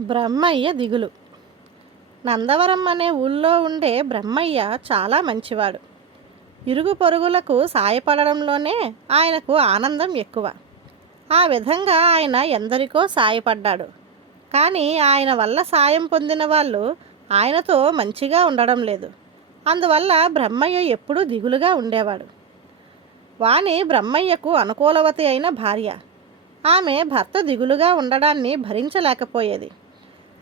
బ్రహ్మయ్య దిగులు. నందవరం అనే ఊళ్ళో ఉండే బ్రహ్మయ్య చాలా మంచివాడు. ఇరుగు పొరుగులకు సాయపడడంలోనే ఆయనకు ఆనందం ఎక్కువ. ఆ విధంగా ఆయన ఎందరికో సాయపడ్డాడు. కానీ ఆయన వల్ల సాయం పొందిన వాళ్ళు ఆయనతో మంచిగా ఉండడం లేదు. అందువల్ల బ్రహ్మయ్య ఎప్పుడూ దిగులుగా ఉండేవాడు. వాణి బ్రహ్మయ్యకు అనుకూలవతి అయిన భార్య. ఆమె భర్త దిగులుగా ఉండడాన్ని భరించలేకపోయేది.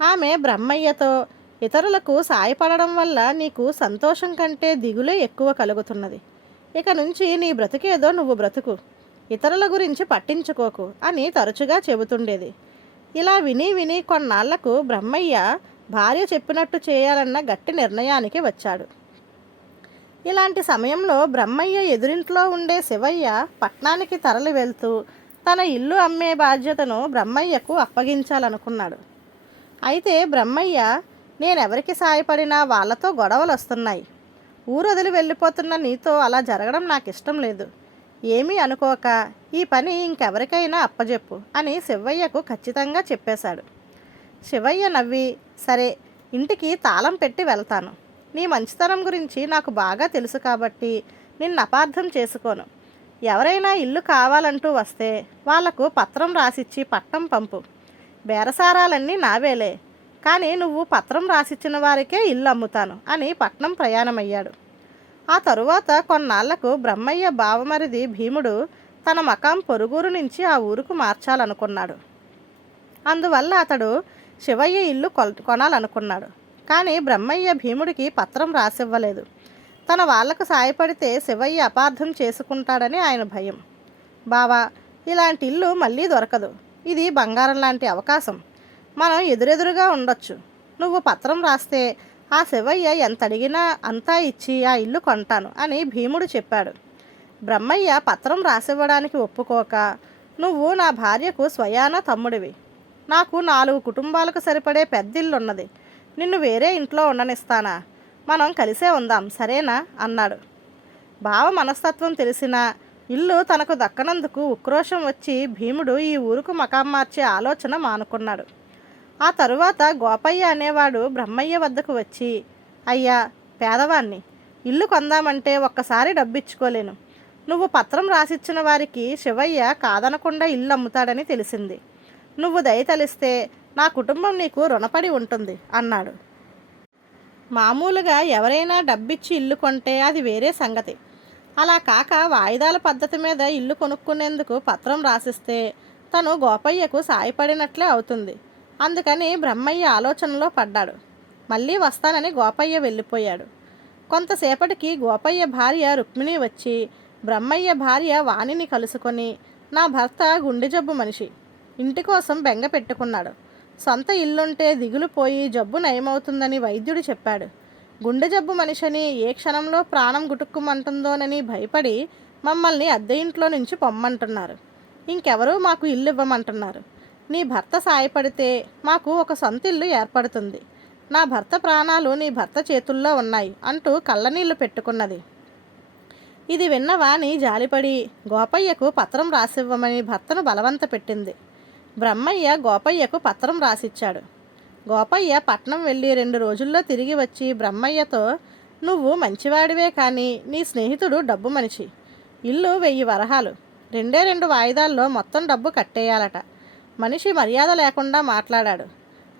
ఆమె బ్రహ్మయ్యతో ఇతరులకు సాయపడడం వల్ల నీకు సంతోషం కంటే దిగులే ఎక్కువ కలుగుతున్నది. ఇక నుంచి నీ బ్రతుకేదో నువ్వు బ్రతుకు. ఇతరుల గురించి పట్టించుకోకు అని తరచుగా చెబుతుండేది. ఇలా విని విని కొన్నాళ్ళకు బ్రహ్మయ్య భార్య చెప్పినట్టు చేయాలన్న గట్టి నిర్ణయానికి వచ్చాడు. ఇలాంటి సమయంలో బ్రహ్మయ్య ఎదురింట్లో ఉండే శివయ్య పట్నానికి తరలి వెళ్తూ తన ఇల్లు అమ్మే బాధ్యతను బ్రహ్మయ్యకు అప్పగించాలనుకున్నాడు. అయితే బ్రహ్మయ్య నేనెవరికి సాయపడినా వాళ్ళతో గొడవలు వస్తున్నాయి ఊరు వదిలి వెళ్ళిపోతున్న నీతో అలా జరగడం నాకు ఇష్టం లేదు. ఏమీ అనుకోక ఈ పని ఇంకెవరికైనా అప్పజెప్పు అని శివయ్యకు ఖచ్చితంగా చెప్పేశాడు. శివయ్య నవ్వి సరే ఇంటికి తాళం పెట్టి వెళ్తాను. నీ మంచితనం గురించి నాకు బాగా తెలుసు కాబట్టి నిన్ను అపార్థం చేసుకోను. ఎవరైనా ఇల్లు కావాలంటూ వస్తే వాళ్ళకు పత్రం రాసిచ్చి పట్టం పంపు. బేరసారాలన్నీ నావేలే. కానీ నువ్వు పత్రం రాసిచ్చిన వారికే ఇల్లు అమ్ముతాను అని పట్నం ప్రయాణమయ్యాడు. ఆ తరువాత కొన్నాళ్ళకు బ్రహ్మయ్య బావమరిది భీముడు తన మకాం పొరుగురు నుంచి ఆ ఊరుకు మార్చాలనుకున్నాడు. అందువల్ల అతడు శివయ్య ఇల్లు కొల్ కొనాలనుకున్నాడు. కానీ బ్రహ్మయ్య భీముడికి పత్రం రాసివ్వలేదు. తన వాళ్ళకు సాయపడితే శివయ్య అపార్థం చేసుకుంటాడని ఆయన భయం. బావా ఇలాంటి ఇల్లు మళ్ళీ దొరకదు. ఇది బంగారం లాంటి అవకాశం. మనం ఎదురెదురుగా ఉండొచ్చు. నువ్వు పత్రం రాస్తే ఆ శివయ్య ఎంత అడిగినా అంతా ఇచ్చి ఆ ఇల్లు కొంటాను అని భీముడు చెప్పాడు. బ్రహ్మయ్య పత్రం రాసివ్వడానికి ఒప్పుకోక నువ్వు నా భార్యకు స్వయాన తమ్ముడివి. నాకు నాలుగు కుటుంబాలకు సరిపడే పెద్దిల్లున్నది నిన్ను వేరే ఇంట్లో ఉండనిస్తానా? మనం కలిసే ఉందాం సరేనా అన్నాడు. భావ మనస్తత్వం తెలిసినా ఇల్లు తనకు దక్కనందుకు ఉక్రోషం వచ్చి భీముడు ఈ ఊరుకు మకాం మార్చే ఆలోచన మానుకున్నాడు. ఆ తరువాత గోపయ్య అనేవాడు బ్రహ్మయ్య వద్దకు వచ్చి అయ్యా పేదవాణ్ణి ఇల్లు కొందామంటే ఒక్కసారి డబ్బిచ్చుకోలేను. నువ్వు పత్రం రాసిచ్చిన వారికి శివయ్య కాదనకుండా ఇల్లు అమ్ముతాడని తెలిసింది. నువ్వు దయతలిస్తే నా కుటుంబం నీకు రుణపడి ఉంటుంది అన్నాడు. మామూలుగా ఎవరైనా డబ్బిచ్చి ఇల్లు కొంటే అది వేరే సంగతి. అలా కాక వాయిదాల పద్ధతి మీద ఇల్లు కొనుక్కునేందుకు పత్రం రాసిస్తే తను గోపయ్యకు సాయపడినట్లే అవుతుంది. అందుకని బ్రహ్మయ్య ఆలోచనలో పడ్డాడు. మళ్ళీ వస్తానని గోపయ్య వెళ్ళిపోయాడు. కొంతసేపటికి గోపయ్య భార్య రుక్మిణి వచ్చి బ్రహ్మయ్య భార్య వాణిని కలుసుకొని నా భర్త గుండె జబ్బు మనిషి. ఇంటి కోసం బెంగ పెట్టుకున్నాడు. సొంత ఇల్లుంటే దిగులు పోయి జబ్బు నయమవుతుందని వైద్యుడు చెప్పాడు. గుండె జబ్బు మనిషిని ఏ క్షణంలో ప్రాణం గుటుక్కుమంటుందోనని భయపడి మమ్మల్ని అద్దె ఇంట్లో నుంచి పొమ్మంటున్నారు. ఇంకెవరూ మాకు ఇల్లు ఇవ్వమంటున్నారు. నీ భర్త సాయపడితే మాకు ఒక సొంత ఇల్లు ఏర్పడుతుంది. నా భర్త ప్రాణాలు నీ భర్త చేతుల్లో ఉన్నాయి అంటూ కళ్ళనీళ్ళు పెట్టుకున్నది. ఇది విన్న వాణి జాలిపడి గోపయ్యకు పత్రం రాసివ్వమని భర్తను బలవంత పెట్టింది. బ్రహ్మయ్య గోపయ్యకు పత్రం రాసిచ్చాడు. గోపయ్య పట్నం వెళ్ళి రెండు రోజుల్లో తిరిగి వచ్చి బ్రహ్మయ్యతో నువ్వు మంచివాడివే కానీ నీ స్నేహితుడు డబ్బు మనిషి. ఇల్లు వెయ్యి వరహాలు. రెండే రెండు వాయిదాల్లో మొత్తం డబ్బు కట్టేయాలట. మనిషి మర్యాద లేకుండా మాట్లాడాడు.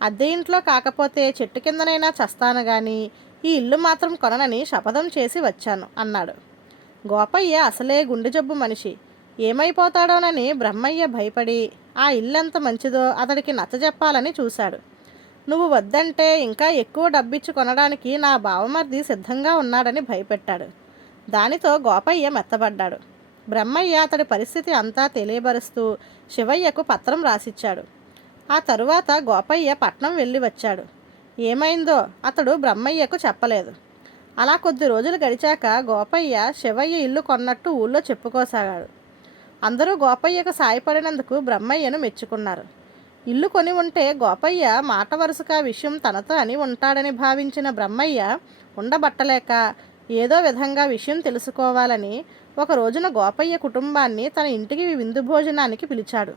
అద్దె ఇంట్లో కాకపోతే చెట్టు కిందనైనా చస్తాను కానీ ఈ ఇల్లు మాత్రం కొననని శపథం చేసి వచ్చాను అన్నాడు. గోపయ్య అసలే గుండె జబ్బు మనిషి. ఏమైపోతాడోనని బ్రహ్మయ్య భయపడి ఆ ఇల్లంత మంచిదో అతడికి నచ్చజెప్పాలని చూశాడు. నువ్వు వద్దంటే ఇంకా ఎక్కువ డబ్బిచ్చి కొనడానికి నా బావమర్ది సిద్ధంగా ఉన్నాడని భయపెట్టాడు. దానితో గోపయ్య మెత్తబడ్డాడు. బ్రహ్మయ్య అతడి పరిస్థితి అంతా తెలియబరుస్తూ శివయ్యకు పత్రం రాసిచ్చాడు. ఆ తరువాత గోపయ్య పట్నం వెళ్ళి వచ్చాడు. ఏమైందో అతడు బ్రహ్మయ్యకు చెప్పలేదు. అలా కొద్ది రోజులు గడిచాక గోపయ్య శివయ్య ఇల్లు కొన్నట్టు ఊళ్ళో చెప్పుకోసాగాడు. అందరూ గోపయ్యకు సాయపడినందుకు బ్రహ్మయ్యను మెచ్చుకున్నారు. ఇల్లు కొని ఉంటే గోపయ్య మాట వరుసగా విషయం తనతో అని ఉంటాడని భావించిన బ్రహ్మయ్య ఉండబట్టలేక ఏదో విధంగా విషయం తెలుసుకోవాలని ఒక రోజున గోపయ్య కుటుంబాన్ని తన ఇంటికి విందు భోజనానికి పిలిచాడు.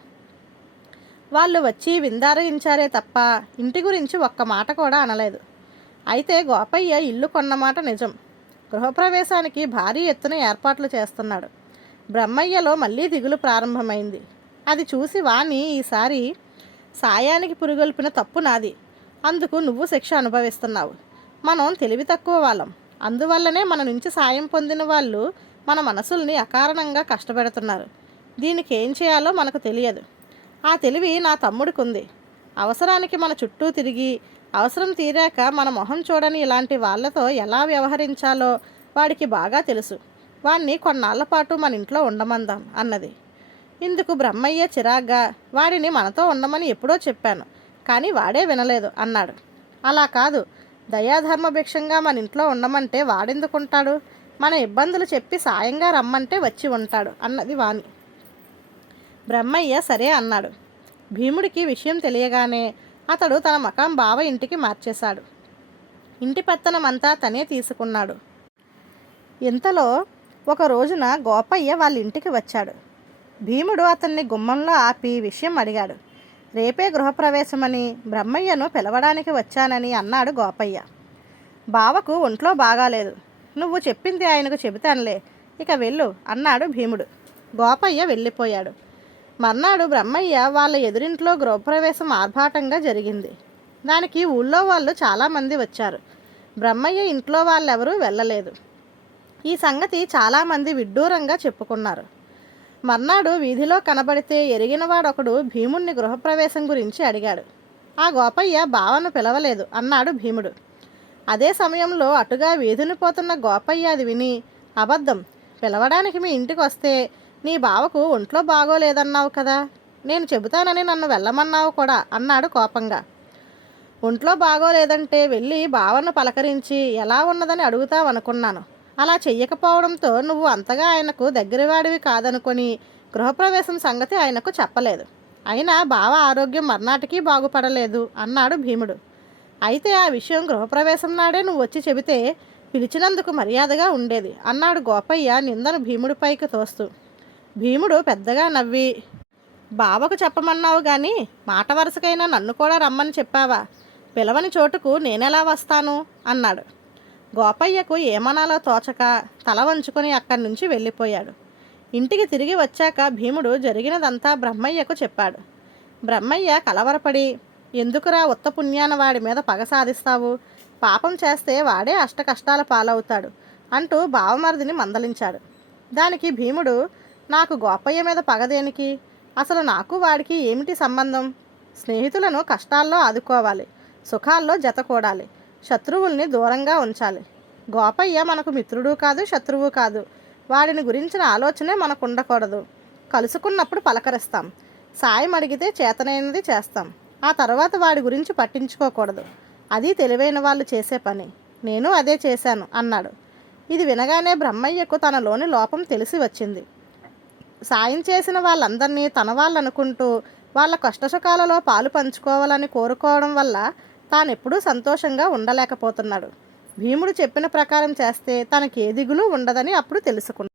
వాళ్ళు వచ్చి విందారగించారే తప్ప ఇంటి గురించి ఒక్క మాట కూడా అనలేదు. అయితే గోపయ్య ఇల్లు కొన్న మాట నిజం. గృహప్రవేశానికి భారీ ఎత్తున ఏర్పాట్లు చేస్తున్నాడు. బ్రహ్మయ్యలో మళ్ళీ దిగులు ప్రారంభమైంది. అది చూసి వాణి ఈసారి సాయానికి పురుగొల్పిన తప్పు నాది. అందుకు నువ్వు శిక్ష అనుభవిస్తున్నావు. మనం తెలివి తక్కువ వాళ్ళం. అందువల్లనే మన నుంచి సాయం పొందిన వాళ్ళు మన మనసుల్ని అకారణంగా కష్టపెడుతున్నారు. దీనికి ఏం చేయాలో మనకు తెలియదు. ఆ తెలివి నా తమ్ముడికి ఉంది అవసరానికి మన చుట్టూ తిరిగి అవసరం తీరాక మన మొహం చూడని ఇలాంటి వాళ్ళతో ఎలా వ్యవహరించాలో వాడికి బాగా తెలుసు. వాణ్ణి కొన్నాళ్ళ పాటు మన ఇంట్లో ఉండమందాం అన్నది. ఇందుకు బ్రహ్మయ్య చిరాగ్గా వాడిని మనతో ఉండమని ఎప్పుడో చెప్పాను కానీ వాడే వినలేదు అన్నాడు. అలా కాదు. దయాధర్మ భిక్షంగా మన ఇంట్లో ఉండమంటే వాడెందుకుంటాడు? మన ఇబ్బందులు చెప్పి సాయంగా రమ్మంటే వచ్చి ఉంటాడు అన్నది వాణి. బ్రహ్మయ్య సరే అన్నాడు. భీముడికి విషయం తెలియగానే అతడు తన మకాం బావ ఇంటికి మార్చేశాడు. ఇంటి పెత్తనం అంతా తనే తీసుకున్నాడు. ఇంతలో ఒక రోజున గోపయ్య వాళ్ళ ఇంటికి వచ్చాడు. భీముడు అతన్ని గుమ్మంలో ఆపి విషయం అడిగాడు. రేపే గృహప్రవేశమని బ్రహ్మయ్యను పిలవడానికి వచ్చానని అన్నాడు గోపయ్య. బావకు ఒంట్లో బాగాలేదు. నువ్వు చెప్పింది ఆయనకు చెబుతానులే. ఇక వెళ్ళు అన్నాడు భీముడు. గోపయ్య వెళ్ళిపోయాడు. మర్నాడు బ్రహ్మయ్య వాళ్ళ ఎదురింట్లో గృహప్రవేశం ఆర్భాటంగా జరిగింది. దానికి ఊళ్ళో వాళ్ళు చాలామంది వచ్చారు. బ్రహ్మయ్య ఇంట్లో వాళ్ళెవరూ వెళ్ళలేదు. ఈ సంగతి చాలామంది విడ్డూరంగా చెప్పుకున్నారు. మర్నాడు వీధిలో కనబడితే ఎరిగినవాడొకడు భీముణ్ణి గృహప్రవేశం గురించి అడిగాడు. ఆ గోపయ్య బావను పిలవలేదు అన్నాడు భీముడు. అదే సమయంలో అటుగా వీధిని పోతున్న గోపయ్య అది విని అబద్ధం! పిలవడానికి మీ ఇంటికి వస్తే నీ బావకు ఒంట్లో బాగోలేదన్నావు కదా! నేను చెబుతానని నన్ను వెళ్ళమన్నావు కూడా అన్నాడు కోపంగా. ఒంట్లో బాగోలేదంటే వెళ్ళి బావను పలకరించి ఎలా ఉన్నదని అడుగుతావనుకున్నాను. అలా చెయ్యకపోవడంతో నువ్వు అంతగా ఆయనకు దగ్గరవాడివి కాదనుకొని గృహప్రవేశం సంగతి ఆయనకు చెప్పలేదు. అయినా బావ ఆరోగ్యం మర్నాటికి బాగుపడలేదు అన్నాడు భీముడు. అయితే ఆ విషయం గృహప్రవేశం నాడే నువ్వు వచ్చి చెబితే పిలిచినందుకు మర్యాదగా ఉండేది అన్నాడు గోపయ్య నిందను భీముడిపైకి తోస్తూ. భీముడు పెద్దగా నవ్వి బావకు చెప్పమన్నావు కానీ మాట వరుసకైనా నన్ను కూడా రమ్మని చెప్పావా? పిలవని చోటుకు నేనెలా వస్తాను? అన్నాడు. గోపయ్యకు ఏమనాలో తోచక తల వంచుకొని అక్కడి నుంచి వెళ్ళిపోయాడు. ఇంటికి తిరిగి వచ్చాక భీముడు జరిగినదంతా బ్రహ్మయ్యకు చెప్పాడు. బ్రహ్మయ్య కలవరపడి ఎందుకురా ఉత్త పుణ్యాన వాడి మీద పగ సాధిస్తావు? పాపం చేస్తే వాడే అష్ట కష్టాల పాలవుతాడు అంటూ బావమరిదిని మందలించాడు. దానికి భీముడు నాకు గోపయ్య మీద పగ దేనికి? అసలు నాకు వాడికి ఏమిటి సంబంధం? స్నేహితులను కష్టాల్లో ఆదుకోవాలి సుఖాల్లో జత కూడాలి శత్రువుల్ని దూరంగా ఉంచాలి. గోపయ్య మనకు మిత్రుడు కాదు శత్రువు కాదు. వాడిని గురించిన ఆలోచనే మనకు ఉండకూడదు. కలుసుకున్నప్పుడు పలకరిస్తాం. సాయం అడిగితే చేతనైనది చేస్తాం. ఆ తర్వాత వాడి గురించి పట్టించుకోకూడదు. అది తెలివైన వాళ్ళు చేసే పని. నేను అదే చేశాను అన్నాడు. ఇది వినగానే బ్రహ్మయ్యకు తనలోని లోపం తెలిసి వచ్చింది. సాయం చేసిన వాళ్ళందరినీ తన వాళ్ళనుకుంటూ వాళ్ళ కష్టసుఖాలలో పాలు పంచుకోవాలని కోరుకోవడం వల్ల తానెప్పుడూ సంతోషంగా ఉండలేకపోతున్నాడు. భీముడు చెప్పిన ప్రకారం చేస్తే తనకి ఏ దిగులు ఉండదని అప్పుడు తెలుసుకున్నాడు.